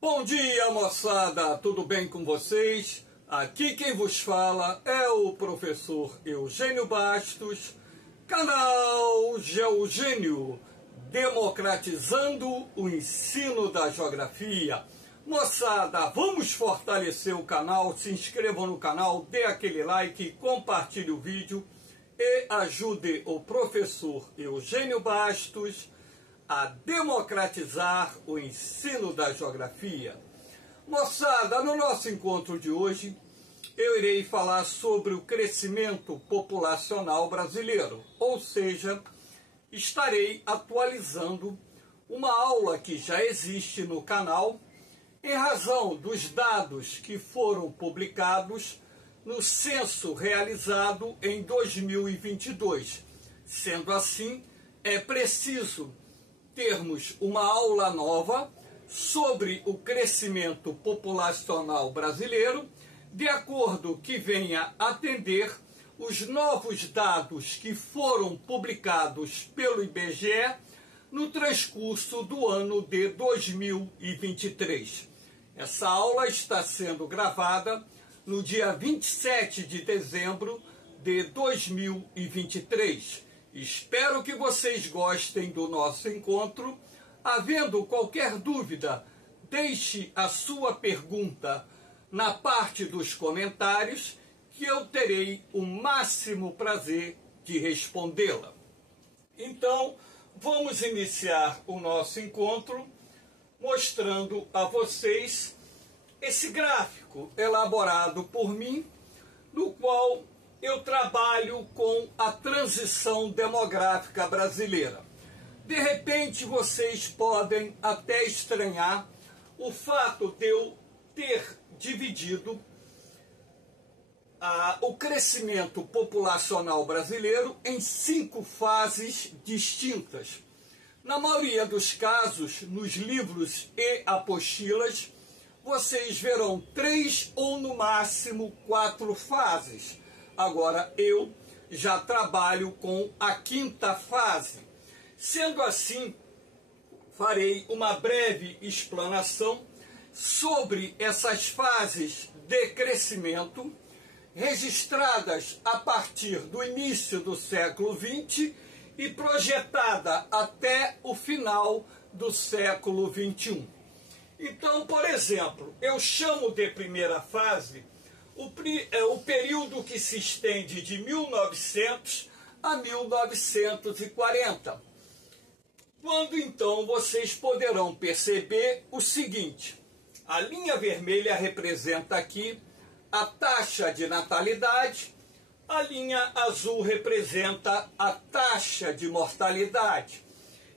Bom dia, moçada, tudo bem com vocês? Aqui quem vos fala é o professor Eugênio Bastos, canal Geogênio, democratizando o ensino da geografia. Moçada, vamos fortalecer o canal, se inscrevam no canal, dê aquele like, compartilhe o vídeo e ajude o professor Eugênio Bastos a democratizar o ensino da geografia. Moçada, no nosso encontro de hoje, eu irei falar sobre o crescimento populacional brasileiro, ou seja, estarei atualizando uma aula que já existe no canal, em razão dos dados que foram publicados no censo realizado em 2022. Sendo assim, é preciso termos uma aula nova sobre o crescimento populacional brasileiro, de acordo que venha atender os novos dados que foram publicados pelo IBGE no transcurso do ano de 2023. Essa aula está sendo gravada no dia 27 de dezembro de 2023. Espero que vocês gostem do nosso encontro. Havendo qualquer dúvida, deixe a sua pergunta na parte dos comentários, que eu terei o máximo prazer de respondê-la. Então, vamos iniciar o nosso encontro mostrando a vocês esse gráfico elaborado por mim, no qual eu trabalho com a transição demográfica brasileira. De repente, vocês podem até estranhar o fato de eu ter dividido o crescimento populacional brasileiro em 5 fases distintas. Na maioria dos casos, nos livros e apostilas, vocês verão 3 ou no máximo 4 fases. Agora, eu já trabalho com a 5ª fase. Sendo assim, farei uma breve explanação sobre essas fases de crescimento, registradas a partir do início do século XX e projetada até o final do século XXI. Então, por exemplo, eu chamo de primeira fase o período que se estende de 1900 a 1940. Quando então vocês poderão perceber o seguinte: a linha vermelha representa aqui a taxa de natalidade, a linha azul representa a taxa de mortalidade.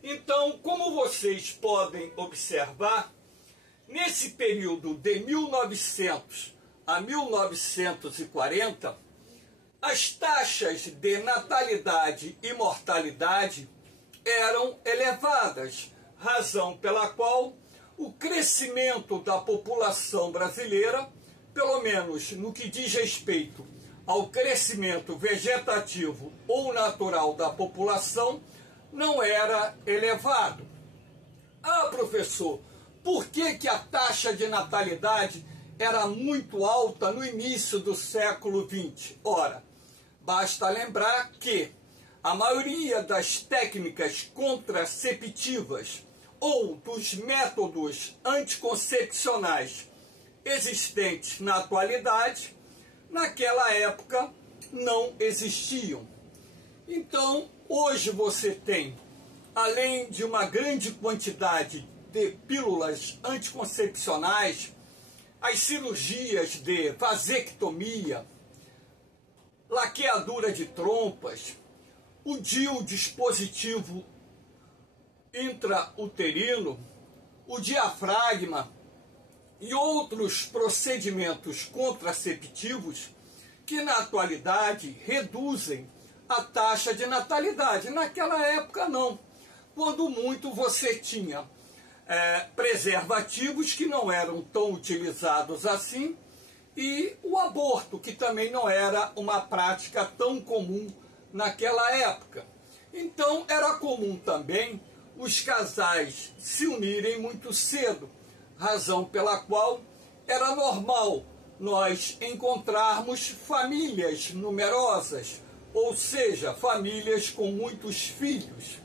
Então, como vocês podem observar, nesse período de 1900 a 1940, as taxas de natalidade e mortalidade eram elevadas, razão pela qual o crescimento da população brasileira, pelo menos no que diz respeito ao crescimento vegetativo ou natural da população, não era elevado. Ah, professor, por que a taxa de natalidade era muito alta no início do século XX? Ora, basta lembrar que a maioria das técnicas contraceptivas ou dos métodos anticoncepcionais existentes na atualidade, naquela época não existiam. Então, hoje você tem, além de uma grande quantidade de pílulas anticoncepcionais, as cirurgias de vasectomia, laqueadura de trompas, o DIU, dispositivo intrauterino, o diafragma e outros procedimentos contraceptivos que na atualidade reduzem a taxa de natalidade. Naquela época não. Quando muito você tinha preservativos que não eram tão utilizados assim, e o aborto, que também não era uma prática tão comum naquela época. Então era comum também os casais se unirem muito cedo, razão pela qual era normal nós encontrarmos famílias numerosas, ou seja, famílias com muitos filhos.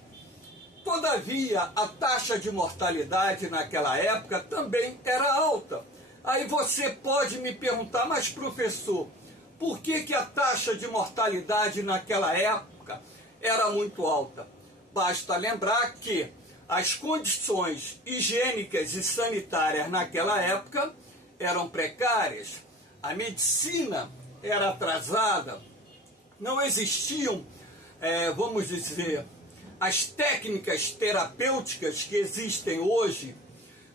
Todavia, a taxa de mortalidade naquela época também era alta. Aí você pode me perguntar, mas professor, por que a taxa de mortalidade naquela época era muito alta? Basta lembrar que as condições higiênicas e sanitárias naquela época eram precárias, a medicina era atrasada, não existiam, vamos dizer, as técnicas terapêuticas que existem hoje,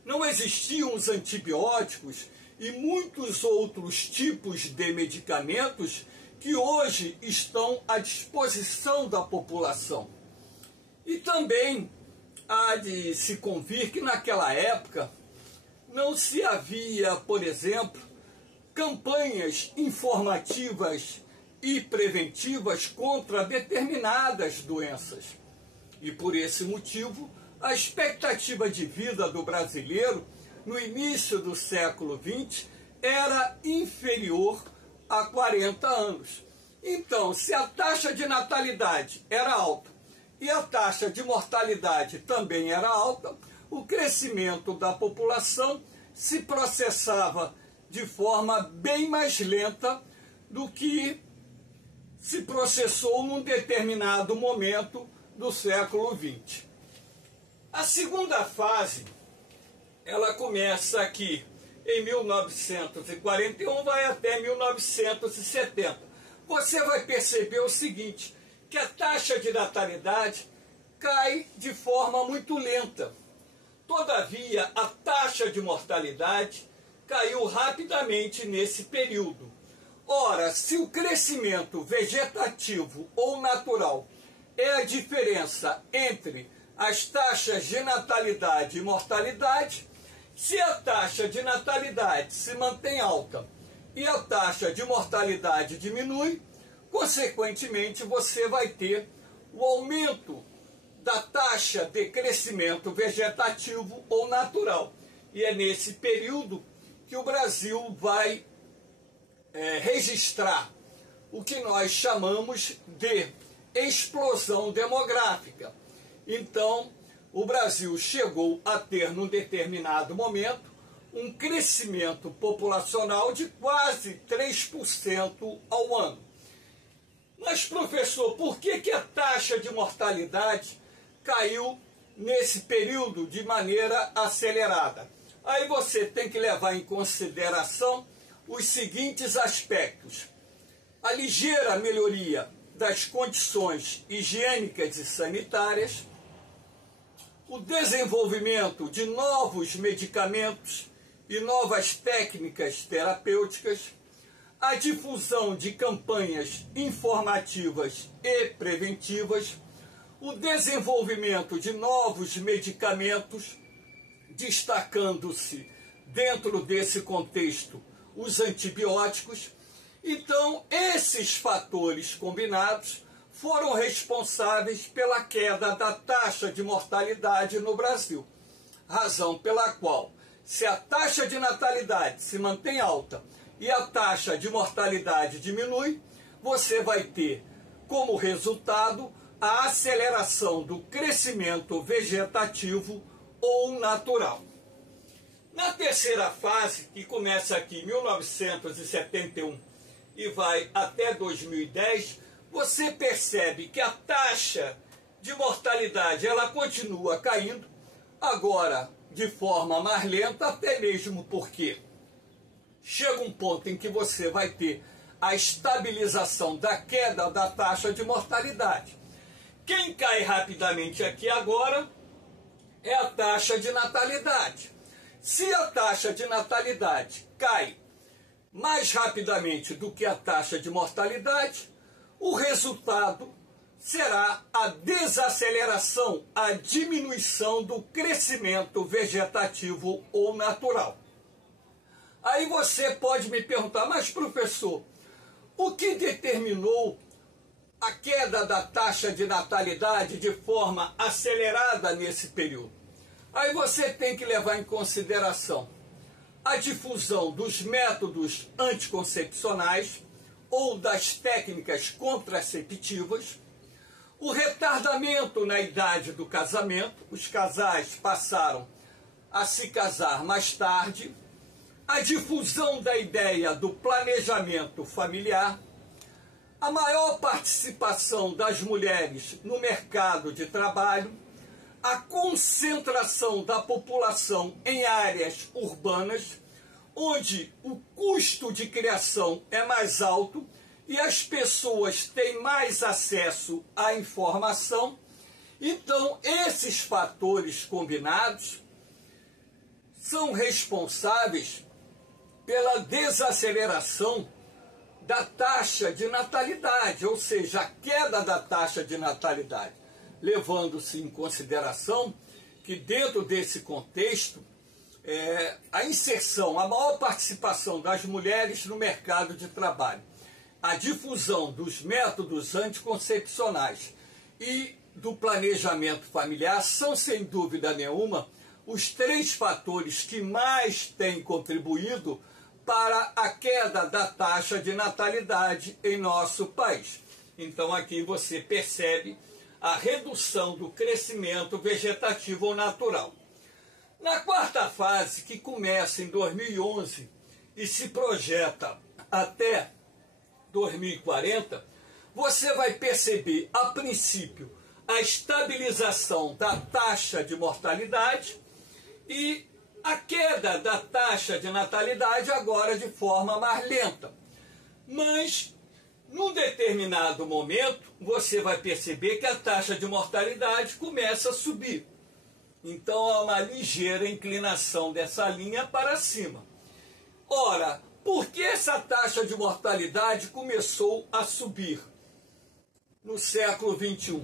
não existiam os antibióticos e muitos outros tipos de medicamentos que hoje estão à disposição da população. E também há de se convir que naquela época não se havia, por exemplo, campanhas informativas e preventivas contra determinadas doenças. E por esse motivo, a expectativa de vida do brasileiro no início do século XX era inferior a 40 anos. Então, se a taxa de natalidade era alta e a taxa de mortalidade também era alta, o crescimento da população se processava de forma bem mais lenta do que se processou num determinado momento do século XX. A segunda fase, ela começa aqui em 1941, vai até 1970. Você vai perceber o seguinte, que a taxa de natalidade cai de forma muito lenta. Todavia, a taxa de mortalidade caiu rapidamente nesse período. Ora, se o crescimento vegetativo ou natural é a diferença entre as taxas de natalidade e mortalidade, se a taxa de natalidade se mantém alta e a taxa de mortalidade diminui, consequentemente você vai ter o aumento da taxa de crescimento vegetativo ou natural. E é nesse período que o Brasil vai registrar o que nós chamamos de explosão demográfica. Então, o Brasil chegou a ter, num determinado momento, um crescimento populacional de quase 3% ao ano. Mas, professor, por que a taxa de mortalidade caiu nesse período de maneira acelerada? Aí você tem que levar em consideração os seguintes aspectos. A ligeira melhoria das condições higiênicas e sanitárias, o desenvolvimento de novos medicamentos e novas técnicas terapêuticas, a difusão de campanhas informativas e preventivas, o desenvolvimento de novos medicamentos, destacando-se dentro desse contexto os antibióticos. Então, esses fatores combinados foram responsáveis pela queda da taxa de mortalidade no Brasil. Razão pela qual, se a taxa de natalidade se mantém alta e a taxa de mortalidade diminui, você vai ter como resultado a aceleração do crescimento vegetativo ou natural. Na terceira fase, que começa aqui em 1971 e vai até 2010, você percebe que a taxa de mortalidade ela continua caindo, agora de forma mais lenta, até mesmo porque chega um ponto em que você vai ter a estabilização da queda da taxa de mortalidade. Quem cai rapidamente aqui agora é a taxa de natalidade. Se a taxa de natalidade cai mais rapidamente do que a taxa de mortalidade, o resultado será a desaceleração, a diminuição do crescimento vegetativo ou natural. Aí você pode me perguntar, mas professor, o que determinou a queda da taxa de natalidade de forma acelerada nesse período? Aí você tem que levar em consideração a difusão dos métodos anticoncepcionais ou das técnicas contraceptivas, o retardamento na idade do casamento, os casais passaram a se casar mais tarde, a difusão da ideia do planejamento familiar, a maior participação das mulheres no mercado de trabalho, a concentração da população em áreas urbanas, onde o custo de criação é mais alto e as pessoas têm mais acesso à informação. Então, esses fatores combinados são responsáveis pela desaceleração da taxa de natalidade, ou seja, a queda da taxa de natalidade, levando-se em consideração que dentro desse contexto, a inserção, a maior participação das mulheres no mercado de trabalho, a difusão dos métodos anticoncepcionais e do planejamento familiar são, sem dúvida nenhuma, os 3 fatores que mais têm contribuído para a queda da taxa de natalidade em nosso país. Então aqui você percebe a redução do crescimento vegetativo ou natural. Na 4ª fase, que começa em 2011 e se projeta até 2040, você vai perceber, a princípio, a estabilização da taxa de mortalidade e a queda da taxa de natalidade agora de forma mais lenta. Mas, num determinado momento, você vai perceber que a taxa de mortalidade começa a subir. Então, há uma ligeira inclinação dessa linha para cima. Ora, por que essa taxa de mortalidade começou a subir no século XXI?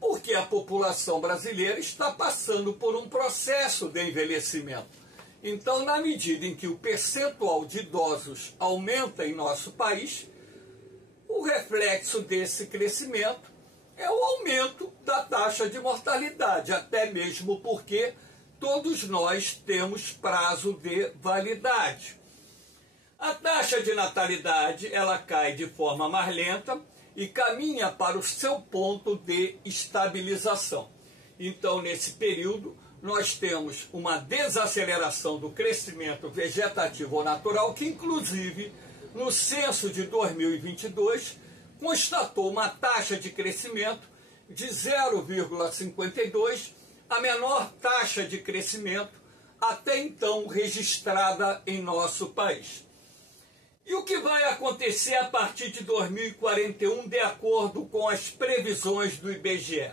Porque a população brasileira está passando por um processo de envelhecimento. Então, na medida em que o percentual de idosos aumenta em nosso país, o reflexo desse crescimento é o aumento da taxa de mortalidade, até mesmo porque todos nós temos prazo de validade. A taxa de natalidade, ela cai de forma mais lenta e caminha para o seu ponto de estabilização. Então, nesse período, nós temos uma desaceleração do crescimento vegetativo ou natural, que inclusive, no censo de 2022, constatou uma taxa de crescimento de 0,52, a menor taxa de crescimento até então registrada em nosso país. E o que vai acontecer a partir de 2041, de acordo com as previsões do IBGE?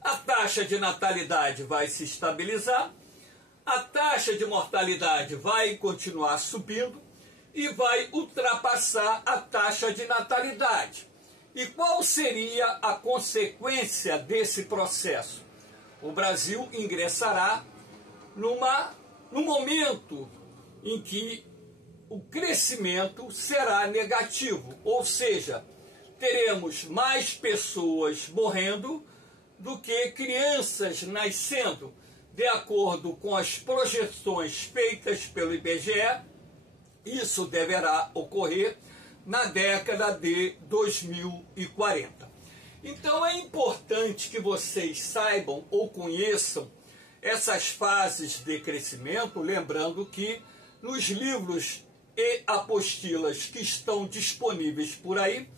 A taxa de natalidade vai se estabilizar, a taxa de mortalidade vai continuar subindo e vai ultrapassar a taxa de natalidade. E qual seria a consequência desse processo? O Brasil ingressará num momento em que o crescimento será negativo, ou seja, teremos mais pessoas morrendo do que crianças nascendo, de acordo com as projeções feitas pelo IBGE. Isso deverá ocorrer na década de 2040. Então é importante que vocês saibam ou conheçam essas fases de crescimento, lembrando que nos livros e apostilas que estão disponíveis por aí,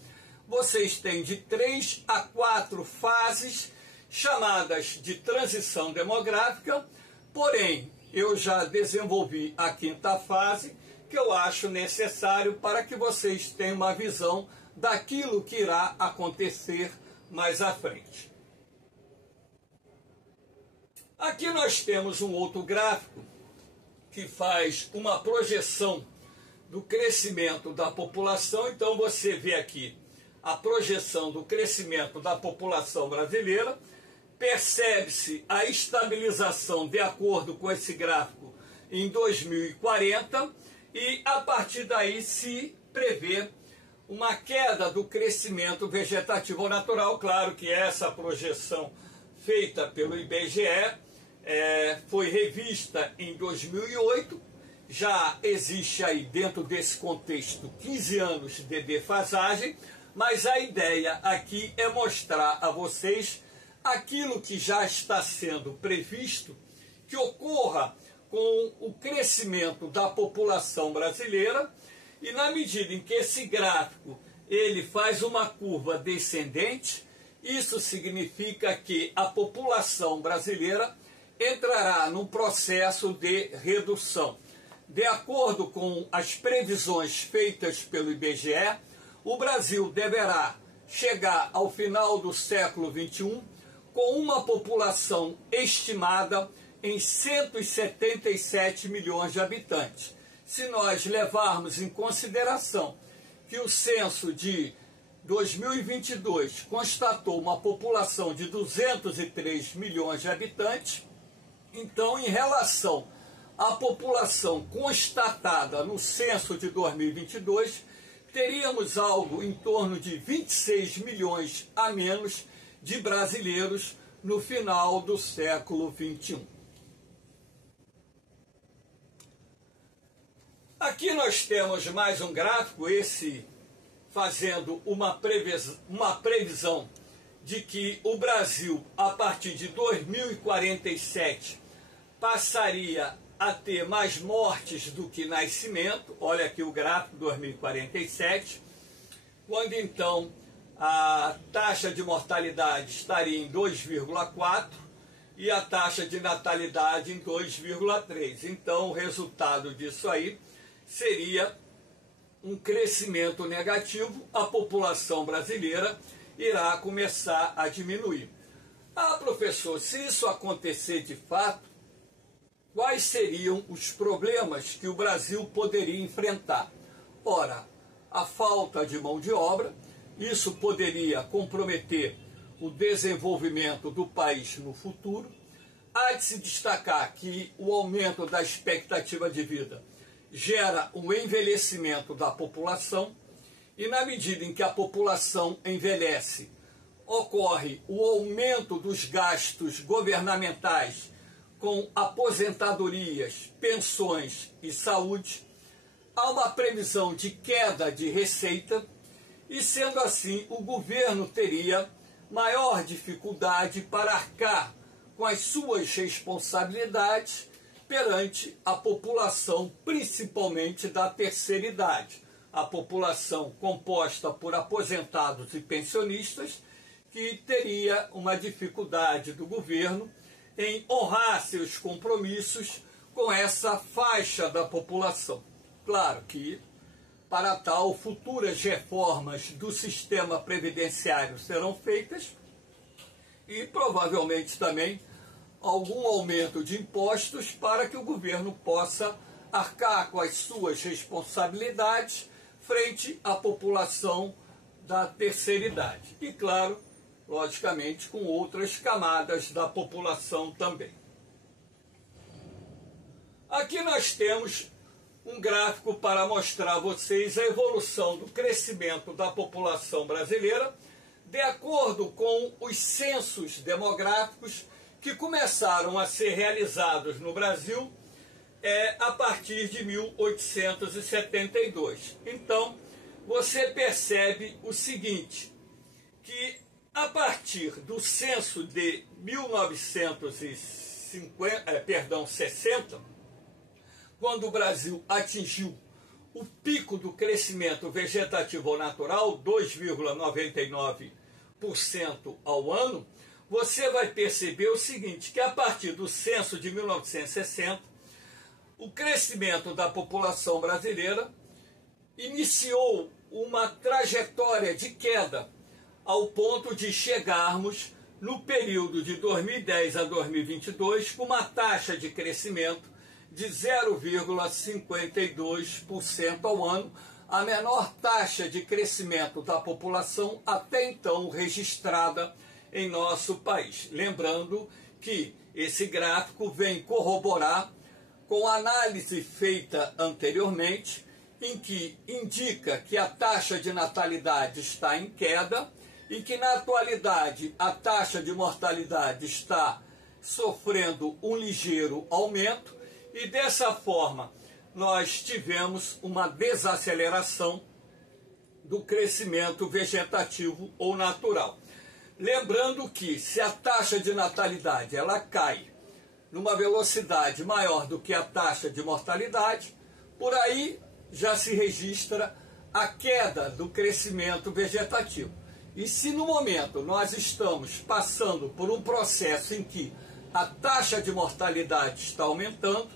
vocês têm de 3 a 4 fases chamadas de transição demográfica, porém eu já desenvolvi a 5ª fase, que eu acho necessário para que vocês tenham uma visão daquilo que irá acontecer mais à frente. Aqui nós temos um outro gráfico que faz uma projeção do crescimento da população. Então você vê aqui a projeção do crescimento da população brasileira, percebe-se a estabilização de acordo com esse gráfico em 2040 e a partir daí se prevê uma queda do crescimento vegetativo natural. Claro que essa projeção feita pelo IBGE foi revista em 2008, já existe aí dentro desse contexto 15 anos de defasagem, mas a ideia aqui é mostrar a vocês aquilo que já está sendo previsto que ocorra com o crescimento da população brasileira, e na medida em que esse gráfico ele faz uma curva descendente, isso significa que a população brasileira entrará num processo de redução. De acordo com as previsões feitas pelo IBGE, o Brasil deverá chegar ao final do século XXI com uma população estimada em 177 milhões de habitantes. Se nós levarmos em consideração que o censo de 2022 constatou uma população de 203 milhões de habitantes, então, em relação à população constatada no censo de 2022, teríamos algo em torno de 26 milhões a menos de brasileiros no final do século XXI. Aqui nós temos mais um gráfico, esse fazendo uma previsão de que o Brasil, a partir de 2047, passaria a ter mais mortes do que nascimento. Olha aqui o gráfico 2047, quando então a taxa de mortalidade estaria em 2,4 e a taxa de natalidade em 2,3. Então o resultado disso aí seria um crescimento negativo, a população brasileira irá começar a diminuir. Ah, professor, se isso acontecer de fato, quais seriam os problemas que o Brasil poderia enfrentar? Ora, a falta de mão de obra, isso poderia comprometer o desenvolvimento do país no futuro. Há de se destacar que o aumento da expectativa de vida gera um envelhecimento da população, e na medida em que a população envelhece, ocorre o aumento dos gastos governamentais com aposentadorias, pensões e saúde. Há uma previsão de queda de receita e, sendo assim, o governo teria maior dificuldade para arcar com as suas responsabilidades perante a população, principalmente da terceira idade, a população composta por aposentados e pensionistas, que teria uma dificuldade do governo em honrar seus compromissos com essa faixa da população. Claro que, para tal, futuras reformas do sistema previdenciário serão feitas e provavelmente também algum aumento de impostos para que o governo possa arcar com as suas responsabilidades frente à população da terceira idade. E, claro, logicamente, com outras camadas da população também. Aqui nós temos um gráfico para mostrar a vocês a evolução do crescimento da população brasileira de acordo com os censos demográficos que começaram a ser realizados no Brasil a partir de 1872. Então, você percebe o seguinte, que a partir do censo de 1960, quando o Brasil atingiu o pico do crescimento vegetativo natural, 2,99% ao ano, você vai perceber o seguinte, que a partir do censo de 1960, o crescimento da população brasileira iniciou uma trajetória de queda, ao ponto de chegarmos no período de 2010 a 2022 com uma taxa de crescimento de 0,52% ao ano, a menor taxa de crescimento da população até então registrada em nosso país. Lembrando que esse gráfico vem corroborar com a análise feita anteriormente, em que indica que a taxa de natalidade está em queda e que na atualidade a taxa de mortalidade está sofrendo um ligeiro aumento, e dessa forma nós tivemos uma desaceleração do crescimento vegetativo ou natural. Lembrando que se a taxa de natalidade ela cai numa velocidade maior do que a taxa de mortalidade, por aí já se registra a queda do crescimento vegetativo. E se no momento nós estamos passando por um processo em que a taxa de mortalidade está aumentando,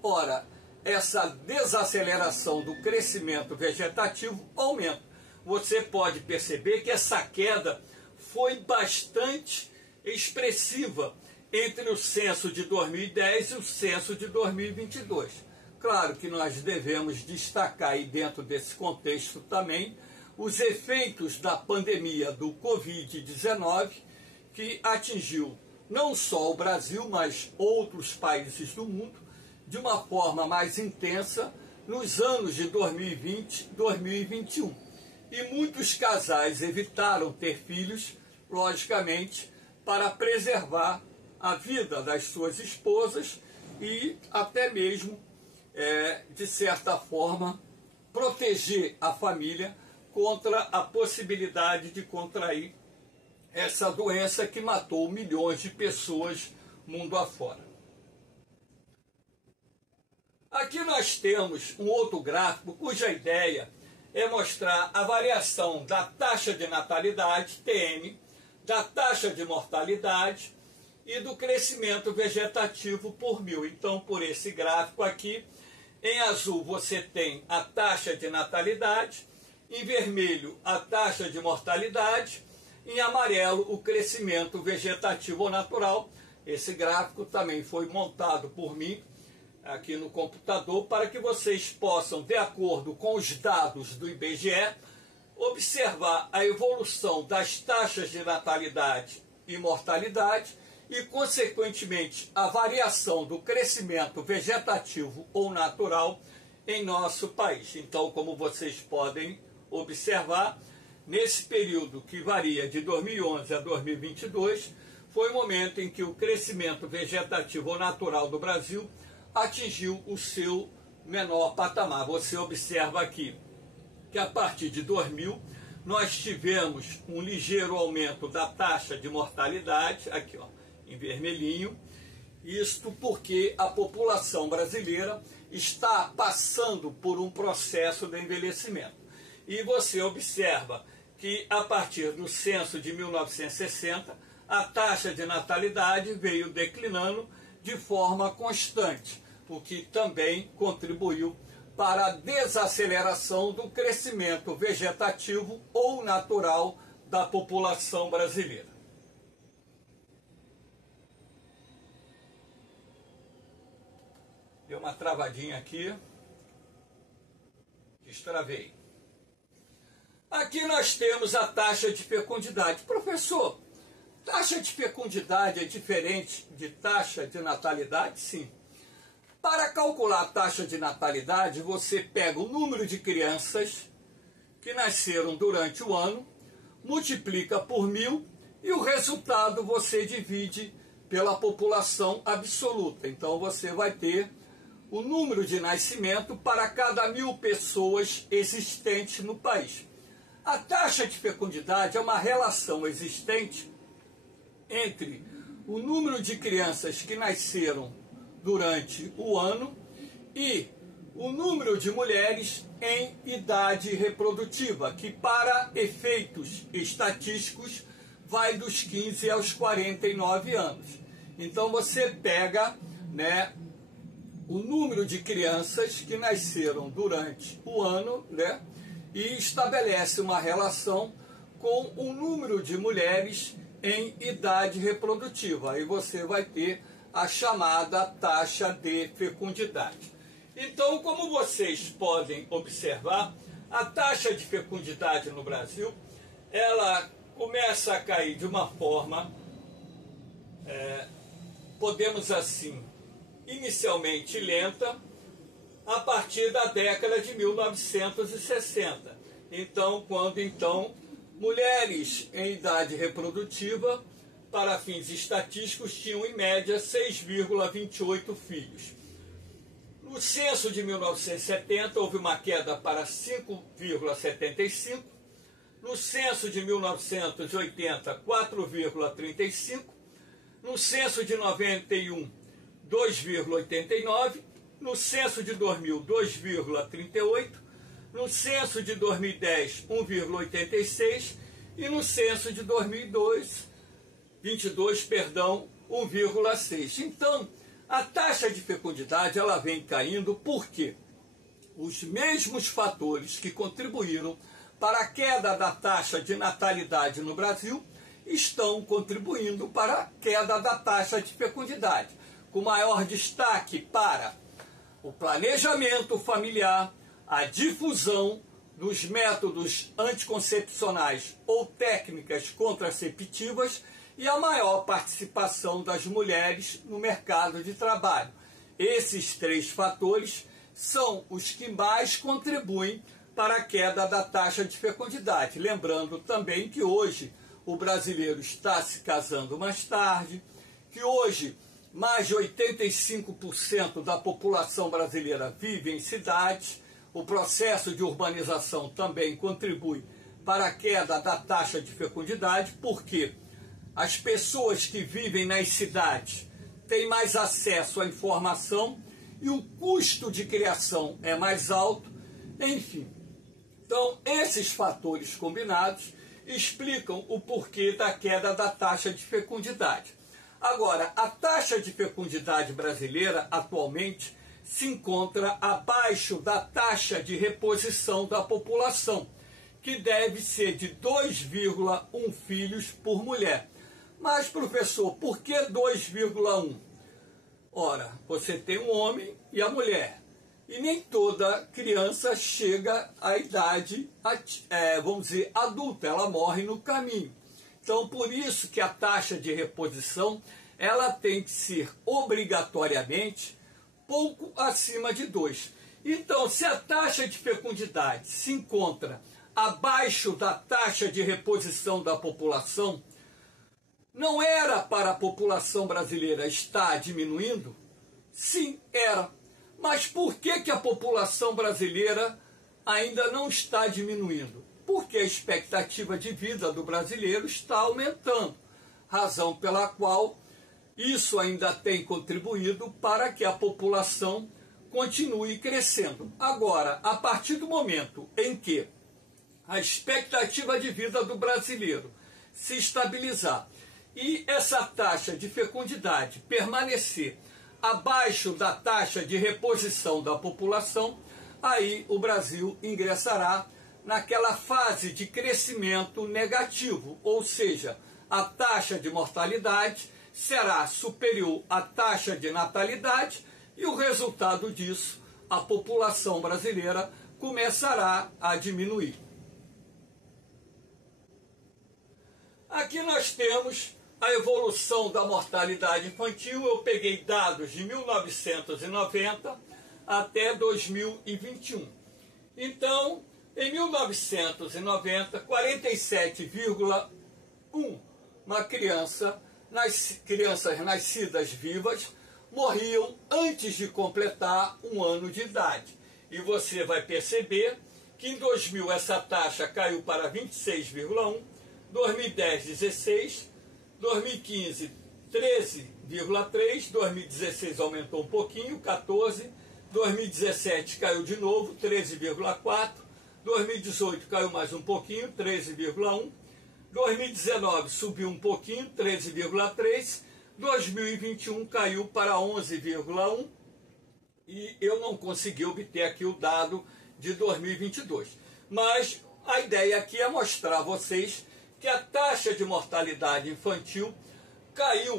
ora, essa desaceleração do crescimento vegetativo aumenta. Você pode perceber que essa queda foi bastante expressiva entre o censo de 2010 e o censo de 2022. Claro que nós devemos destacar aí dentro desse contexto também os efeitos da pandemia do Covid-19, que atingiu não só o Brasil, mas outros países do mundo, de uma forma mais intensa nos anos de 2020 e 2021. E muitos casais evitaram ter filhos, logicamente, para preservar a vida das suas esposas e até mesmo, de certa forma, proteger a família contra a possibilidade de contrair essa doença que matou milhões de pessoas mundo afora. Aqui nós temos um outro gráfico cuja ideia é mostrar a variação da taxa de natalidade, TN, da taxa de mortalidade e do crescimento vegetativo por mil. Então, por esse gráfico aqui, em azul você tem a taxa de natalidade, em vermelho a taxa de mortalidade, em amarelo o crescimento vegetativo ou natural. Esse gráfico também foi montado por mim aqui no computador para que vocês possam, de acordo com os dados do IBGE, observar a evolução das taxas de natalidade e mortalidade e, consequentemente, a variação do crescimento vegetativo ou natural em nosso país. Então, como vocês podem observar, nesse período que varia de 2011 a 2022, foi o momento em que o crescimento vegetativo ou natural do Brasil atingiu o seu menor patamar. Você observa aqui que a partir de 2000 nós tivemos um ligeiro aumento da taxa de mortalidade, aqui ó, em vermelhinho, isto porque a população brasileira está passando por um processo de envelhecimento. E você observa que a partir do censo de 1960, a taxa de natalidade veio declinando de forma constante, o que também contribuiu para a desaceleração do crescimento vegetativo ou natural da população brasileira. Deu uma travadinha aqui, destravei. Aqui nós temos a taxa de fecundidade. Professor, taxa de fecundidade é diferente de taxa de natalidade? Sim. Para calcular a taxa de natalidade, você pega o número de crianças que nasceram durante o ano, multiplica por 1000 e o resultado você divide pela população absoluta. Então você vai ter o número de nascimento para cada 1000 pessoas existentes no país. A taxa de fecundidade é uma relação existente entre o número de crianças que nasceram durante o ano e o número de mulheres em idade reprodutiva, que para efeitos estatísticos vai dos 15 aos 49 anos. Então você pega, né, o número de crianças que nasceram durante o ano, né, e estabelece uma relação com o número de mulheres em idade reprodutiva. Aí você vai ter a chamada taxa de fecundidade. Então, como vocês podem observar, a taxa de fecundidade no Brasil, ela começa a cair de uma forma, podemos assim, inicialmente lenta, a partir da década de 1960. Então, quando mulheres em idade reprodutiva para fins estatísticos, tinham em média 6,28 filhos. No censo de 1970, houve uma queda para 5,75. No censo de 1980, 4,35. No censo de 91, 2,89. No censo de 2000, 2,38. No censo de 2010, 1,86. E no censo de 2022, 1,6. Então, a taxa de fecundidade ela vem caindo porque os mesmos fatores que contribuíram para a queda da taxa de natalidade no Brasil estão contribuindo para a queda da taxa de fecundidade, com maior destaque para o planejamento familiar, a difusão dos métodos anticoncepcionais ou técnicas contraceptivas e a maior participação das mulheres no mercado de trabalho. Esses três fatores são os que mais contribuem para a queda da taxa de fecundidade. Lembrando também que hoje o brasileiro está se casando mais tarde, que hoje mais de 85% da população brasileira vive em cidades. O processo de urbanização também contribui para a queda da taxa de fecundidade, porque as pessoas que vivem nas cidades têm mais acesso à informação e o custo de criação é mais alto, enfim. Então, esses fatores combinados explicam o porquê da queda da taxa de fecundidade. Agora, a taxa de fecundidade brasileira atualmente se encontra abaixo da taxa de reposição da população, que deve ser de 2,1 filhos por mulher. Mas, professor, por que 2,1? Ora, você tem um homem e a mulher. E nem toda criança chega à idade, vamos dizer, adulta. Ela morre no caminho. Então, por isso que a taxa de reposição ela tem que ser obrigatoriamente pouco acima de 2. Então, se a taxa de fecundidade se encontra abaixo da taxa de reposição da população, não era para a população brasileira estar diminuindo? Sim, era. Mas por que a população brasileira ainda não está diminuindo? Porque a expectativa de vida do brasileiro está aumentando, razão pela qual isso ainda tem contribuído para que a população continue crescendo. Agora, a partir do momento em que a expectativa de vida do brasileiro se estabilizar e essa taxa de fecundidade permanecer abaixo da taxa de reposição da população, aí o Brasil ingressará naquela fase de crescimento negativo, ou seja, a taxa de mortalidade será superior à taxa de natalidade e o resultado disso, a população brasileira começará a diminuir. Aqui nós temos a evolução da mortalidade infantil. Eu peguei dados de 1990 até 2021. Então, em 1990, 47,1% crianças nascidas vivas morriam antes de completar um ano de idade. E você vai perceber que em 2000 essa taxa caiu para 26,1%, 2010, 16%, 2015, 13,3%, 2016 aumentou um pouquinho, 14%, 2017 caiu de novo, 13,4%, 2018 caiu mais um pouquinho, 13,1%, 2019 subiu um pouquinho, 13,3%, 2021 caiu para 11,1%, e eu não consegui obter aqui o dado de 2022. Mas a ideia aqui é mostrar a vocês que a taxa de mortalidade infantil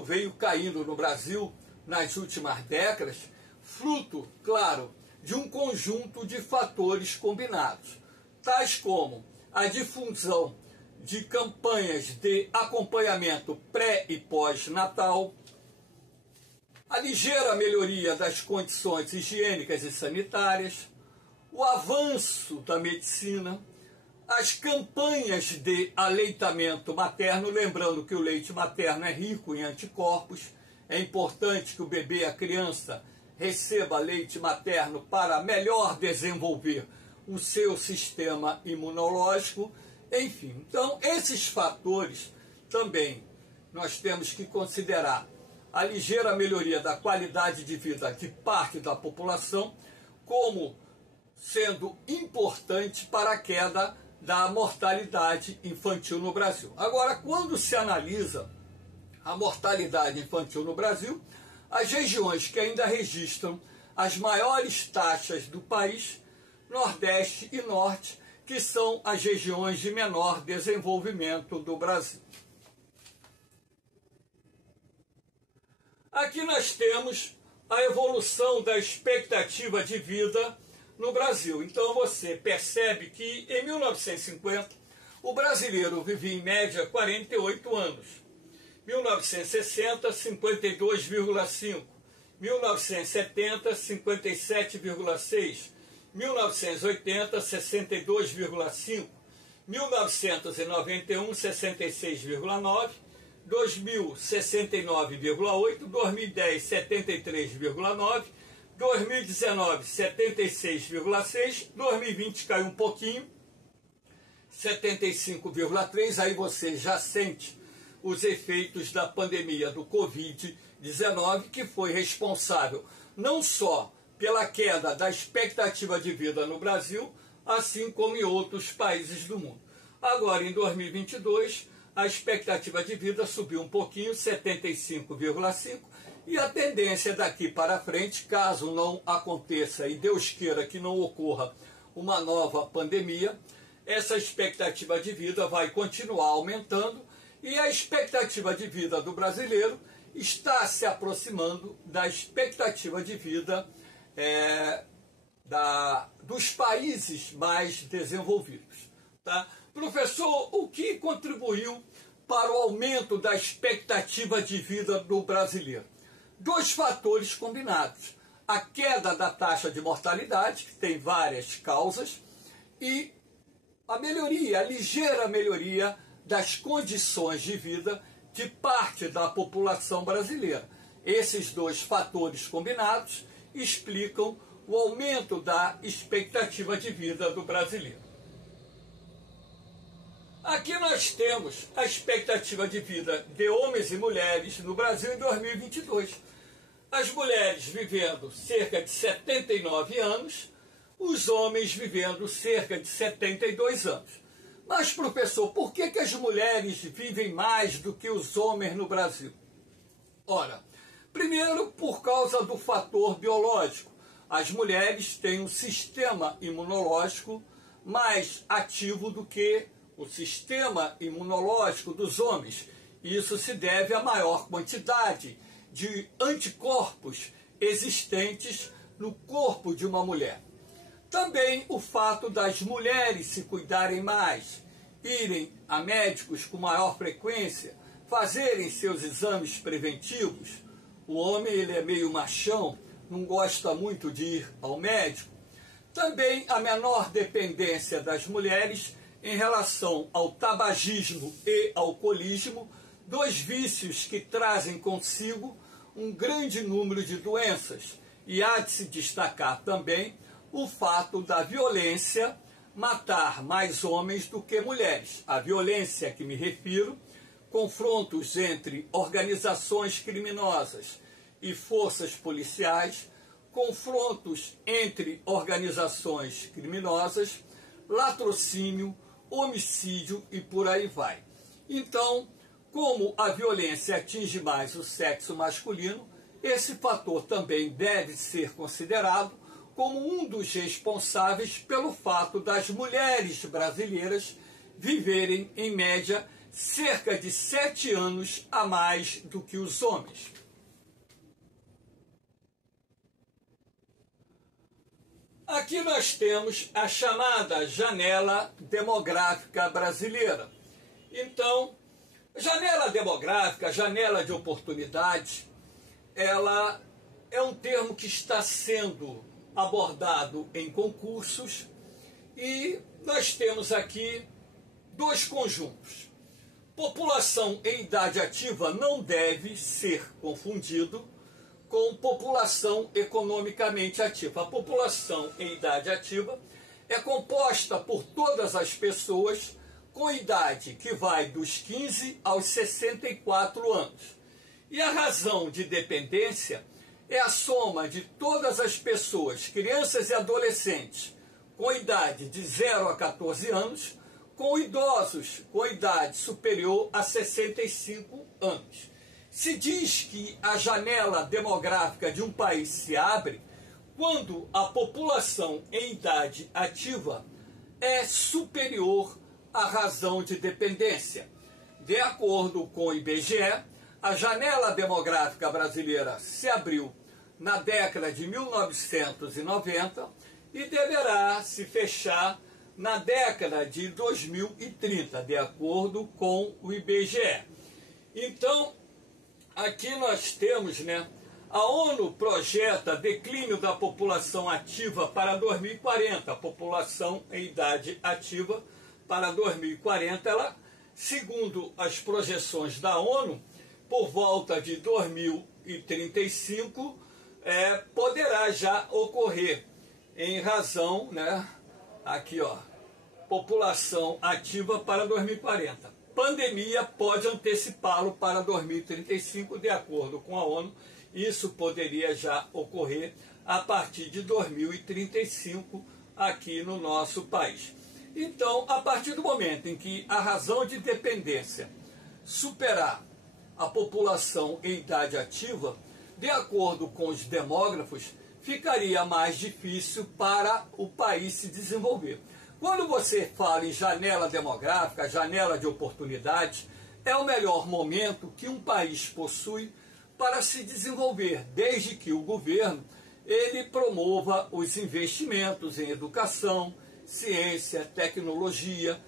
veio caindo no Brasil nas últimas décadas, fruto, claro, de um conjunto de fatores combinados, tais como a difusão de campanhas de acompanhamento pré e pós-natal, a ligeira melhoria das condições higiênicas e sanitárias, o avanço da medicina, as campanhas de aleitamento materno, lembrando que o leite materno é rico em anticorpos, é importante que o bebê, a criança, receba leite materno para melhor desenvolver o seu sistema imunológico, enfim. Então, esses fatores também nós temos que considerar a ligeira melhoria da qualidade de vida de parte da população como sendo importante para a queda da mortalidade infantil no Brasil. Agora, quando se analisa a mortalidade infantil no Brasil, as regiões que ainda registram as maiores taxas do país, Nordeste e Norte, que são as regiões de menor desenvolvimento do Brasil. Aqui nós temos a evolução da expectativa de vida no Brasil. Então você percebe que em 1950 o brasileiro vivia em média 48 anos. 1960, 52,5. 1970, 57,6. 1980, 62,5. 1991, 66,9. 2000, 69,8. 2010, 73,9. 2019, 76,6, 2020 caiu um pouquinho, 75,3, aí você já sente os efeitos da pandemia do Covid-19, que foi responsável não só pela queda da expectativa de vida no Brasil, assim como em outros países do mundo. Agora, em 2022, a expectativa de vida subiu um pouquinho, 75,5, e a tendência daqui para frente, caso não aconteça, e Deus queira que não ocorra uma nova pandemia, essa expectativa de vida vai continuar aumentando e a expectativa de vida do brasileiro está se aproximando da expectativa de vida dos países mais desenvolvidos. Tá? Professor, o que contribuiu para o aumento da expectativa de vida do brasileiro? Dois fatores combinados: a queda da taxa de mortalidade, que tem várias causas, e a melhoria, a ligeira melhoria das condições de vida de parte da população brasileira. Esses dois fatores combinados explicam o aumento da expectativa de vida do brasileiro. Aqui nós temos a expectativa de vida de homens e mulheres no Brasil em 2022. As mulheres vivendo cerca de 79 anos, os homens vivendo cerca de 72 anos. Mas, professor, por que as mulheres vivem mais do que os homens no Brasil? Ora, primeiro, por causa do fator biológico. As mulheres têm um sistema imunológico mais ativo do que o sistema imunológico dos homens. Isso se deve à maior quantidade de anticorpos existentes no corpo de uma mulher. Também o fato das mulheres se cuidarem mais, irem a médicos com maior frequência, fazerem seus exames preventivos. O homem, ele é meio machão, não gosta muito de ir ao médico. Também a menor dependência das mulheres em relação ao tabagismo e alcoolismo, dois vícios que trazem consigo um grande número de doenças. E há de se destacar também o fato da violência matar mais homens do que mulheres. A violência a que me refiro, confrontos entre organizações criminosas e forças policiais, confrontos entre organizações criminosas, latrocínio, homicídio e por aí vai. Então, como a violência atinge mais o sexo masculino, esse fator também deve ser considerado como um dos responsáveis pelo fato das mulheres brasileiras viverem, em média, cerca de 7 anos a mais do que os homens. Aqui nós temos a chamada janela demográfica brasileira. Então, janela demográfica, janela de oportunidades, ela é um termo que está sendo abordado em concursos E nós temos aqui dois conjuntos. População em idade ativa não deve ser confundido com população economicamente ativa. A população em idade ativa é composta por todas as pessoas com idade que vai dos 15 aos 64 anos. E a razão de dependência é a soma de todas as pessoas, crianças e adolescentes, com idade de 0 a 14 anos, com idosos com idade superior a 65 anos. Se diz que a janela demográfica de um país se abre quando a população em idade ativa é superior à razão de dependência. De acordo com o IBGE, a janela demográfica brasileira se abriu na década de 1990 e deverá se fechar na década de 2030, de acordo com o IBGE. Então, aqui nós temos, a ONU projeta declínio da população ativa para 2040. A população em idade ativa para 2040, ela, segundo as projeções da ONU, por volta de 2035, poderá já ocorrer em razão, aqui ó, população ativa para 2040. Pandemia pode antecipá-lo para 2035, de acordo com a ONU. Isso poderia já ocorrer a partir de 2035 aqui no nosso país. Então, a partir do momento em que a razão de dependência superar a população em idade ativa, de acordo com os demógrafos, ficaria mais difícil para o país se desenvolver. Quando você fala em janela demográfica, janela de oportunidades, é o melhor momento que um país possui para se desenvolver, desde que o governo ele promova os investimentos em educação, ciência, tecnologia,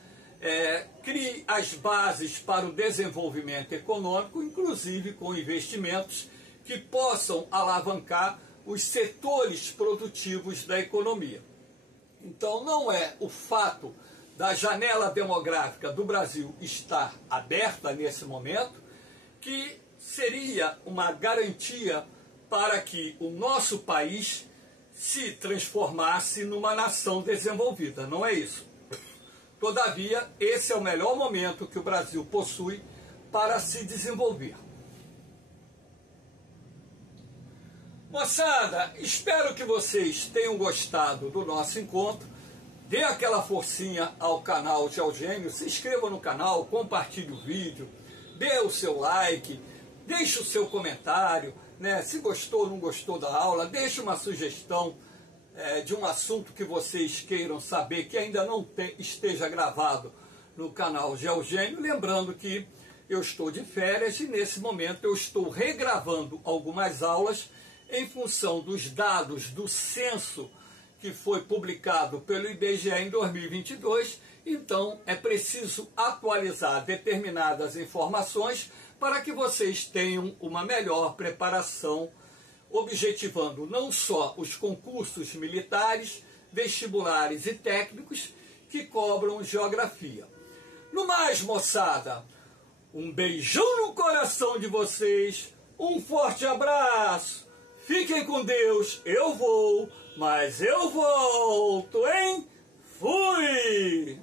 crie as bases para o desenvolvimento econômico, inclusive com investimentos que possam alavancar os setores produtivos da economia. Então, não é o fato da janela demográfica do Brasil estar aberta nesse momento que seria uma garantia para que o nosso país se transformasse numa nação desenvolvida. Não é isso. Todavia, esse é o melhor momento que o Brasil possui para se desenvolver. Moçada, espero que vocês tenham gostado do nosso encontro. Dê aquela forcinha ao canal Geogênio, se inscreva no canal, compartilhe o vídeo, dê o seu like, deixe o seu comentário, se gostou ou não gostou da aula, deixe uma sugestão de um assunto que vocês queiram saber, que ainda não esteja gravado no canal Geogênio. Lembrando que eu estou de férias e nesse momento eu estou regravando algumas aulas em função dos dados do censo que foi publicado pelo IBGE em 2022, então é preciso atualizar determinadas informações para que vocês tenham uma melhor preparação, objetivando não só os concursos militares, vestibulares e técnicos que cobram geografia. No mais, moçada, um beijão no coração de vocês, um forte abraço. Fiquem com Deus, eu vou, mas eu volto, hein? Fui!